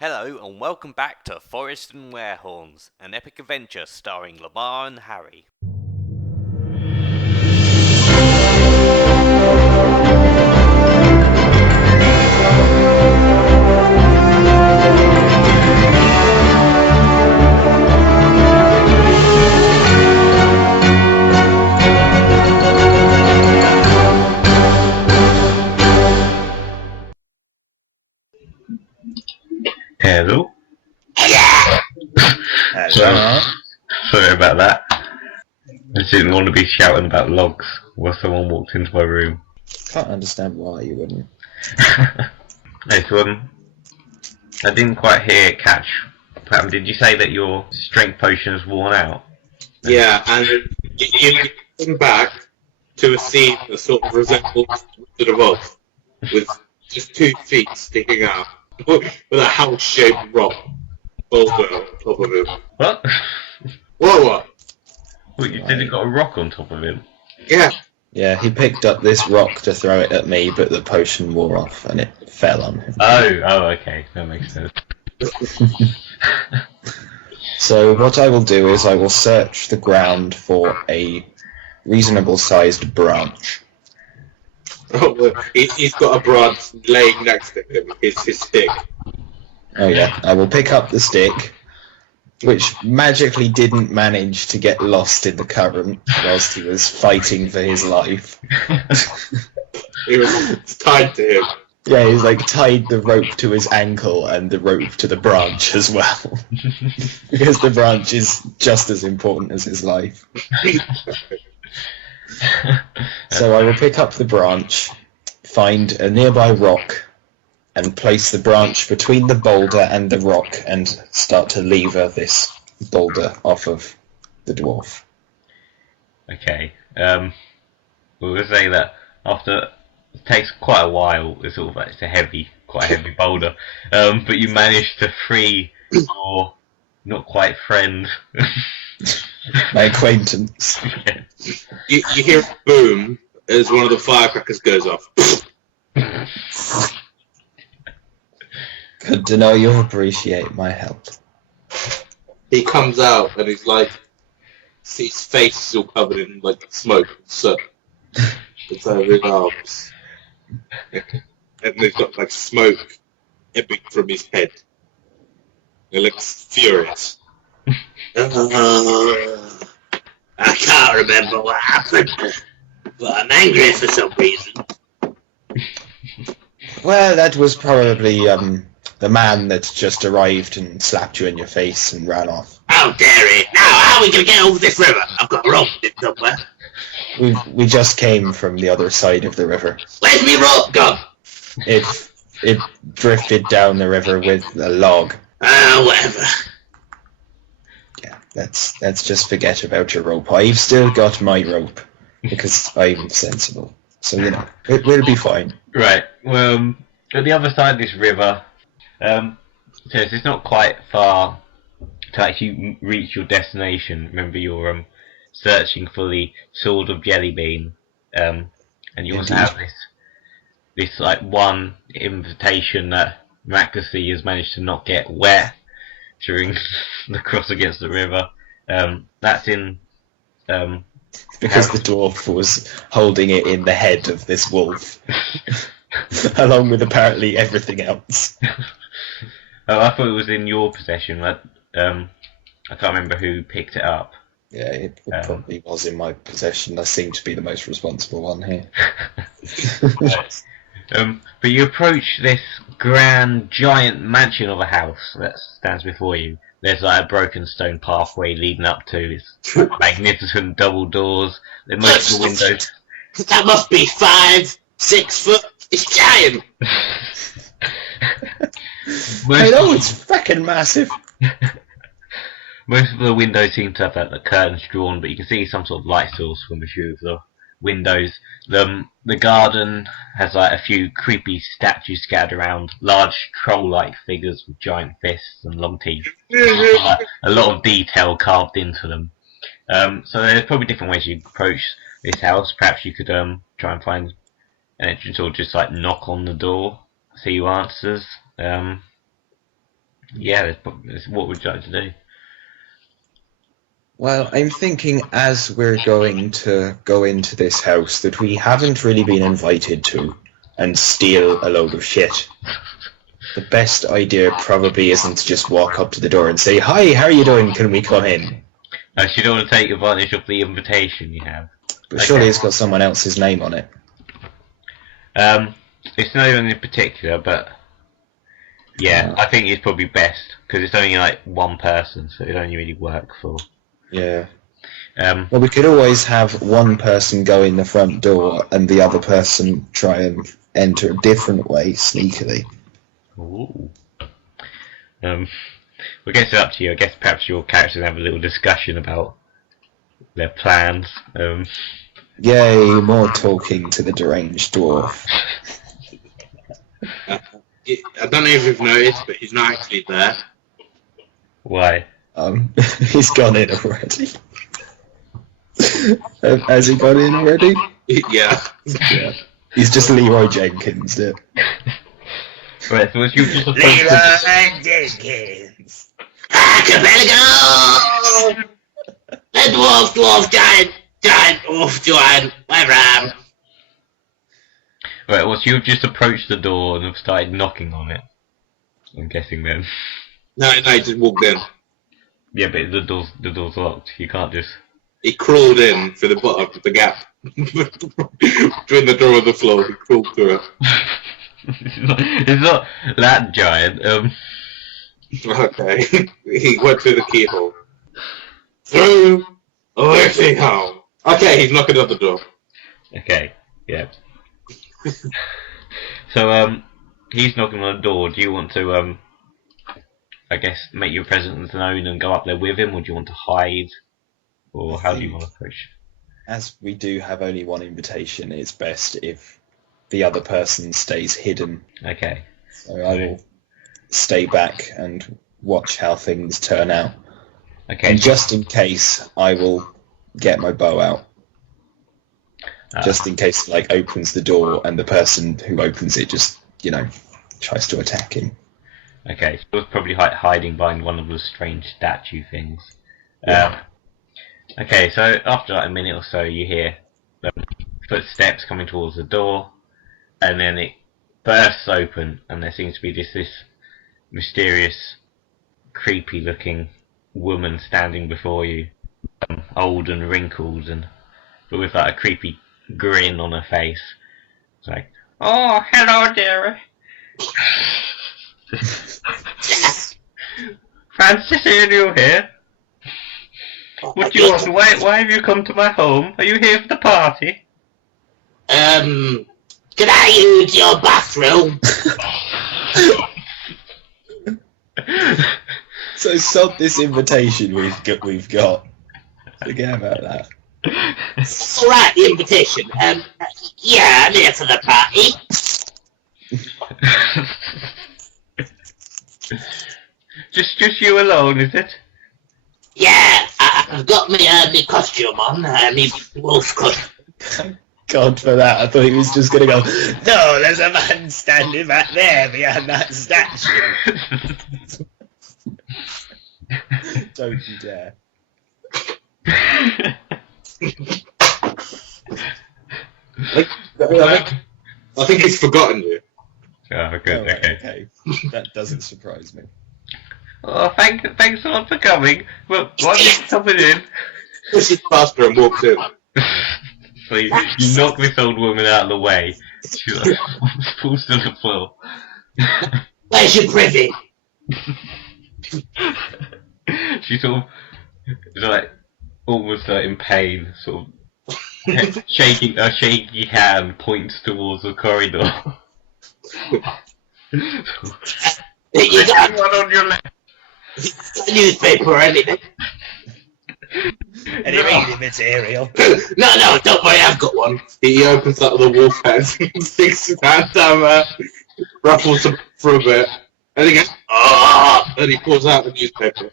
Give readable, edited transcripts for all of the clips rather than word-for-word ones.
Hello and welcome back to Forest and Werehorns, an epic adventure starring Lamarr and Harry. Hello. Hello. Sorry about that. I just didn't want to be shouting about logs while someone walked into my room. Can't understand why you wouldn't. Hey, so, I didn't quite catch. Did you say that your strength potion is worn out? Yeah, and you come back to a scene that sort of resembles Wizard of Oz, with just 2 feet sticking out, with a house-shaped rock boulder on top of him. What? What? What, you said it got a rock on top of him? Yeah. Yeah, he picked up this rock to throw it at me, but the potion wore off and it fell on him. Oh, okay. That makes sense. So what I will do is I will search the ground for a reasonable-sized branch. Oh, well, he's got a branch laying next to him. It's his stick. Oh yeah, I will pick up the stick, which magically didn't manage to get lost in the current whilst he was fighting for his life. It was tied to him. Yeah, he's like tied the rope to his ankle and the rope to the branch as well. Because the branch is just as important as his life. So I will pick up the branch, find a nearby rock, and place the branch between the boulder and the rock and start to lever this boulder off of the dwarf. Okay. We'll say that after it takes quite a while. It's sort of like quite a heavy boulder. But you manage to free your not quite friend. My acquaintance. Yeah. You hear a boom as one of the firecrackers goes off. Good to know you appreciate my help. He comes out and he's like, his face is all covered in like smoke and soot. It's over his arms. And they've got like smoke ebbing from his head. He looks furious. I can't remember what happened, but I'm angry for some reason. Well, that was probably the man that just arrived and slapped you in your face and ran off. How dare he! Now, how are we going to get over this river? I've got a rope in it somewhere. We just came from the other side of the river. Where's me rope gone? It drifted down the river with a log. Whatever. Yeah, let's just forget about your rope. I've still got my rope because I'm sensible. So it will be fine. Right. Well, at the other side of this river, so it's not quite far to actually reach your destination. Remember, you're searching for the sword of jellybean, and you also have this like one invitation that miraculously has managed to not get wet during the cross against the river. That's in Because the dwarf was holding it in the head of this wolf, along with apparently everything else. Oh, I thought it was in your possession. I can't remember who picked it up. Yeah, it probably was in my possession. I seem to be the most responsible one here. But you approach this grand, giant mansion of a house that stands before you. There's like a broken stone pathway leading up to its magnificent double doors. There's multiple windows. That must be 5-6 foot. It's giant. I know, it's fucking massive. Most of the windows seem to have the curtains drawn, but you can see some sort of light source from a few of the windows. The garden has like a few creepy statues scattered around, large troll-like figures with giant fists and long teeth. A lot of detail carved into them. So there's probably different ways you approach this house. Perhaps you could try and find an entrance or just like knock on the door, see who answers. Yeah, what would you like to do? Well, I'm thinking as we're going to go into this house that we haven't really been invited to and steal a load of shit. The best idea probably isn't to just walk up to the door and say, "Hi, how are you doing? Can we come in?" So you don't want to take advantage of the invitation you have. But surely it's got someone else's name on it. It's no one in particular, but yeah, I think it's probably best because it's only like one person, so it only really work for. Yeah. Well, we could always have one person go in the front door and the other person try and enter a different way, sneakily. Ooh. I guess it's up to you. I guess perhaps your characters have a little discussion about their plans. Yay, more talking to the deranged dwarf. I don't know if you've noticed, but he's not actually there. Why? He's gone in already. Has he gone in already? Yeah. Yeah. He's just Leroy Jenkins, yeah. Right, so was you just Leroy Jenkins. Archipeligo! The dwarf, giant, whatever. Right, well, so you've just approached the door and have started knocking on it. I'm guessing then. No, he just walked in. Yeah, but the door's locked. You can't just. He crawled in through the bottom of the gap. Between the door and the floor, he crawled through it. It's not that giant. Okay. He went through the keyhole. Through the keyhole. Okay, he's knocking on the door. Okay, yeah. So, he's knocking on the door. Do you want to, I guess, make your presence known and go up there with him, or do you want to hide? Or how do you want to approach? As we do have only one invitation, it's best if the other person stays hidden. Okay. So I will stay back and watch how things turn out. Okay. And just in case, I will get my bow out. Just in case, like, opens the door and the person who opens it just, tries to attack him. Okay, so it was probably hiding behind one of the strange statue things. Yeah. Okay, so after like a minute or so, you hear footsteps coming towards the door, and then it bursts open, and there seems to be this mysterious, creepy-looking woman standing before you, old and wrinkled, but with like a creepy grin on her face. It's like, "Oh, hello, dearie." Francis, are you here? What do you want? Why have you come to my home? Are you here for the party? Can I use your bathroom? So sod this invitation we've got. Forget about that. Alright, the invitation. Yeah, I'm here for the party. Just you alone, is it? Yeah, I've got my costume on, my wolf costume. Thank God for that. I thought he was just going to go, "No, there's a man standing back there behind that statue." Don't you dare. I think he's forgotten you. Oh, good. Alright, Okay. That doesn't surprise me. Oh, thanks a lot for coming. Well, why are you coming in? Pushes past her and walks in. So you knock this old woman out of the way. She like, falls to the floor. Where's your privy? She sort of is like almost in pain, sort of shaking a shaky hand points towards the corridor. You got one on your left. a newspaper or anything? Any reading material? No, don't worry, I've got one. He opens up the wolf hands and sticks his hand down there, ruffles them for a bit, and he goes, "Oh!" and he pulls out the newspaper.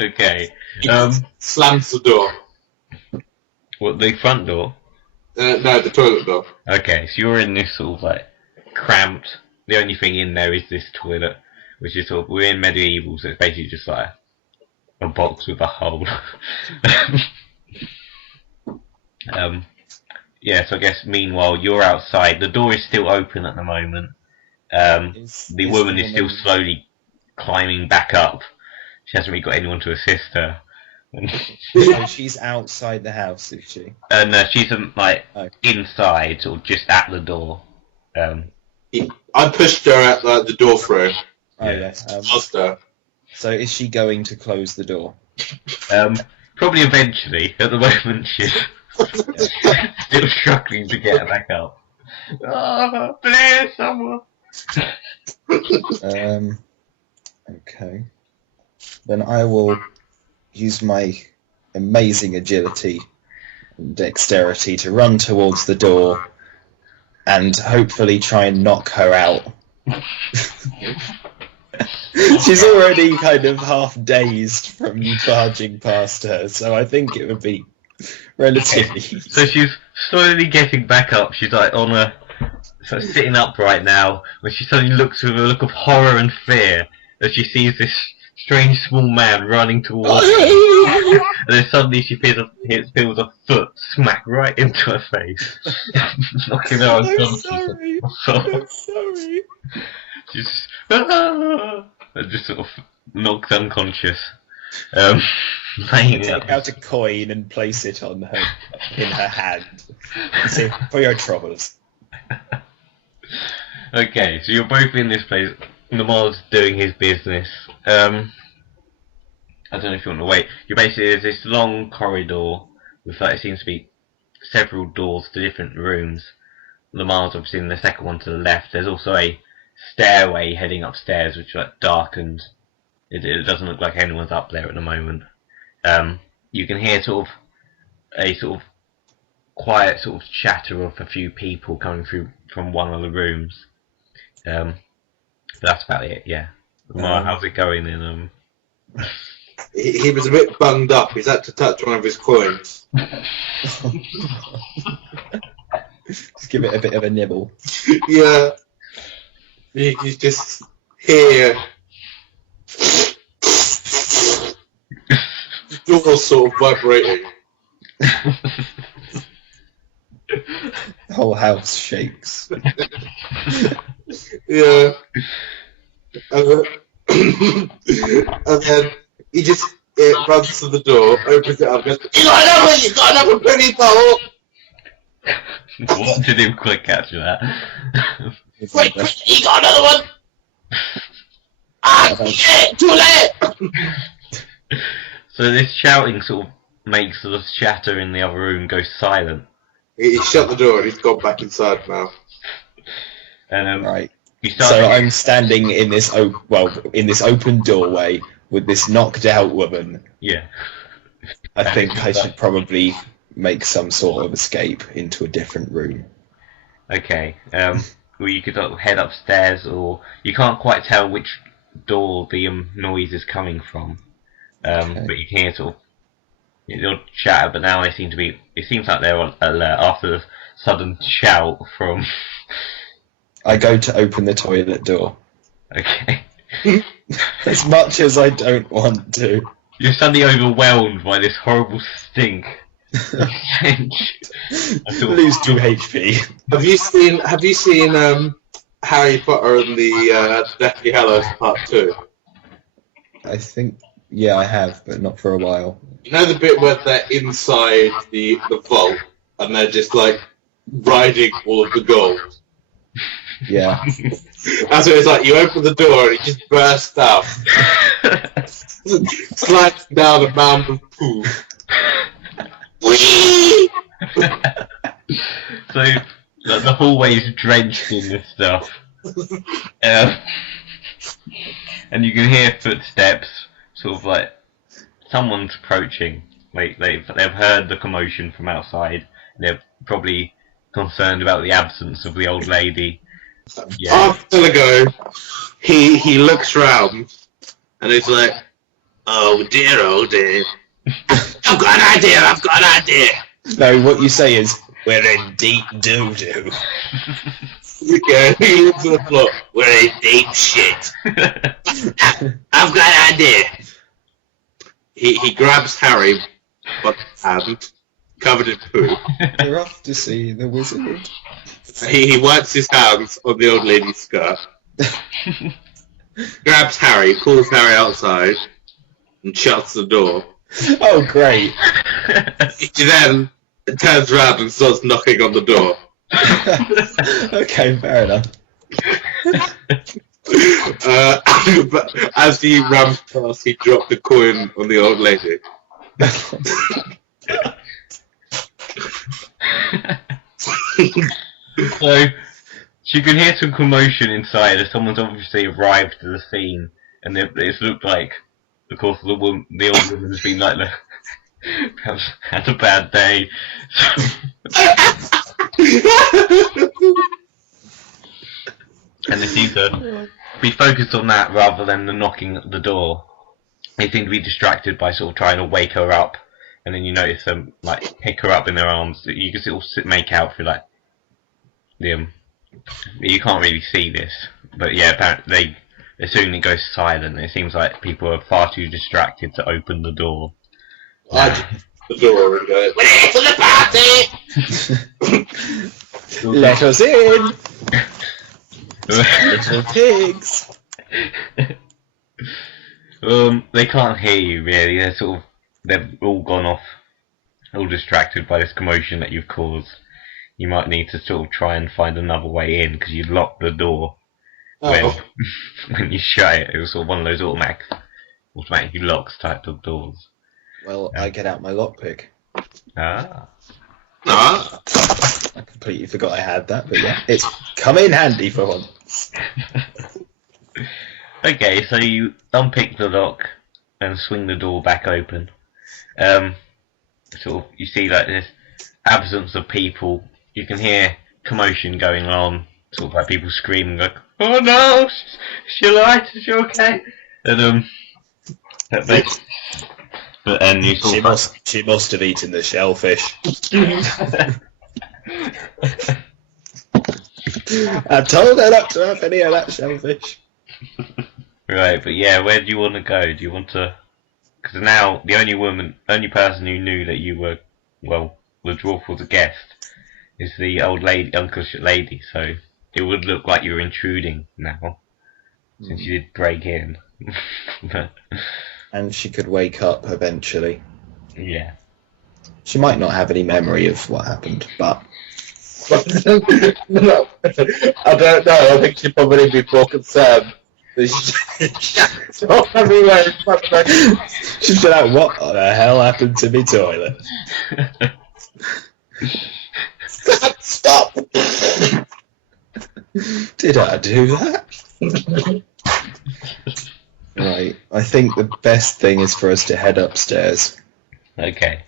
Okay. He slams the door. What, the front door? No, the toilet door. Okay, so you're in this sort of like cramped the only thing in there is this toilet, which is sort of, we're in medieval, so it's basically just like a box with a hole. Yeah, so I guess meanwhile you're outside. The door is still open at the moment. The woman is still slowly climbing back up. She hasn't really got anyone to assist her. So she's outside the house, is she? No, she's inside, or just at the door. I pushed her at the door frame. Oh yeah. Asked her. So is she going to close the door? Probably eventually. At the moment, she's still struggling to get back up. Oh, please, someone. Okay. Then I will use my amazing agility and dexterity to run towards the door and hopefully try and knock her out. She's already kind of half dazed from you barging past her, so I think it would be relatively easy. So she's slowly getting back up. She's like sitting upright now, when she suddenly looks with a look of horror and fear as she sees this strange small man running towards her. And then suddenly she feels a foot smack right into her face, knocking her unconscious. I'm sorry. She's and just sort of knocked unconscious. Take out a coin and place it on her in her hand. Say, for your troubles. Okay, so you're both in this place. Lamarr's doing his business. I don't know if you want to wait. You're basically, there's this long corridor with it seems to be several doors to different rooms. Lamarr's obviously in the second one to the left. There's also a stairway heading upstairs, which is darkened. It doesn't look like anyone's up there at the moment. You can hear sort of a sort of quiet sort of chatter of a few people coming through from one of the rooms. But that's about it. Yeah. Lamarr, how's it going then? He was a bit bunged up. He's had to touch one of his coins. Just give it a bit of a nibble. Yeah. You just hear the door sort of vibrating. The whole house shakes. Yeah. And then he just runs to the door, opens it up, goes, You got another penny bowl! What did him quite capture that? Wait, he got another one! Ah, shit, too late! So this shouting sort of makes the chatter in the other room go silent. He shut the door and he's gone back inside now. And Right. you start So I'm standing in this in this open doorway with this knocked out woman. yeah. I think I should probably make some sort of escape into a different room. Okay. Well, you could head upstairs, or you can't quite tell which door the noise is coming from. But you can hear sort of the chatter. But now they seem to be. It seems like they're on alert after the sudden shout from. I go to open the toilet door. Okay. As much as I don't want to. You're suddenly overwhelmed by this horrible stink. Lose 2 HP. Have you seen Harry Potter and the Deathly Hallows Part 2? I think, yeah, I have, but not for a while. You know the bit where they're inside the vault and they're just like riding all of the gold? Yeah. That's what it's like. You open the door and it just bursts out. Slides down a mound of poo. Whee! So the hallway is drenched in this stuff, and you can hear footsteps, sort of like someone's approaching. Like they've heard the commotion from outside. They're probably concerned about the absence of the old lady. Yeah. Archipeligo, he looks round and he's like, Oh dear. I've got an idea! No, what you say is, we're in deep doo-doo. Yeah, he looks at the floor. We're in deep shit. I've got an idea. He grabs Harry by the hand, covered in poo. We're off to see the wizard. He wipes his hands on the old lady's skirt, grabs Harry, pulls Harry outside, and shuts the door. Oh, great. He then turns around and starts knocking on the door. Okay, fair enough. But as he rams past, he dropped the coin on the old lady. So she can hear some commotion inside as someone's obviously arrived to the scene, and it's looked like, of course, the old woman's been like, perhaps had a bad day. And they seem to be focused on that rather than the knocking at the door. They seem to be distracted by sort of trying to wake her up, and then you notice them like pick her up in their arms. You can sort of make out through like the you can't really see this, but yeah, apparently as soon as it goes silent, it seems like people are far too distracted to open the door. I just the door and go, We're here for the party. Let us in! Little pigs! They can't hear you really. They've all gone off, all distracted by this commotion that you've caused. You might need to sort of try and find another way in because you locked the door when you shut it. It was sort of one of those automatic locks type of doors. Well, I get out my lockpick. Ah. ah, I completely forgot I had that, but yeah, it's come in handy for once. Okay, so you unpick the lock and swing the door back open. Sort of, you see like this absence of people. You can hear commotion going on, sort of like people screaming like, "Oh no, she's alright, is she okay?" And and you sort She must have eaten the shellfish. I told her not to have any of that shellfish. Right, but yeah, where do you want to go? Do you want to? Because now the only person who knew that you were, well, the dwarf was a guest, is the old lady, uncle's lady. So it would look like you're intruding now, since you did break in. And she could wake up eventually. Yeah. She might not have any memory of what happened, but no, I don't know. I think she'd probably be more concerned. It's all everywhere. she's like, "What the hell happened to me toilet?" Stop! Did I do that? Right. I think the best thing is for us to head upstairs. Okay.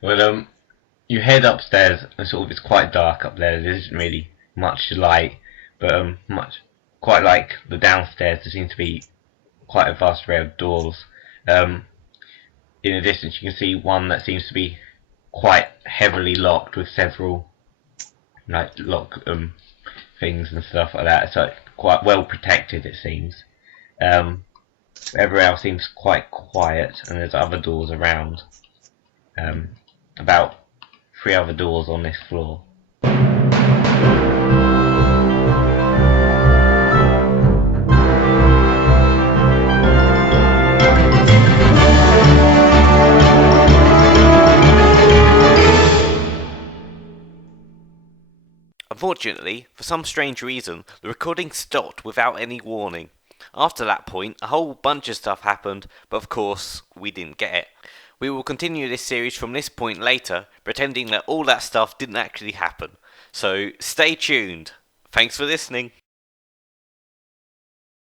Well, you head upstairs, and sort of it's quite dark up there. There isn't really much light, but quite like the downstairs, there seems to be quite a vast array of doors. In the distance, you can see one that seems to be quite heavily locked with several like lock things and stuff like that. So it's quite well protected, it seems. Everywhere else seems quite quiet, and there's other doors around. About 3 other doors on this floor. Unfortunately, for some strange reason, the recording stopped without any warning. After that point, a whole bunch of stuff happened, but of course, we didn't get it. We will continue this series from this point later, pretending that all that stuff didn't actually happen. So, stay tuned. Thanks for listening.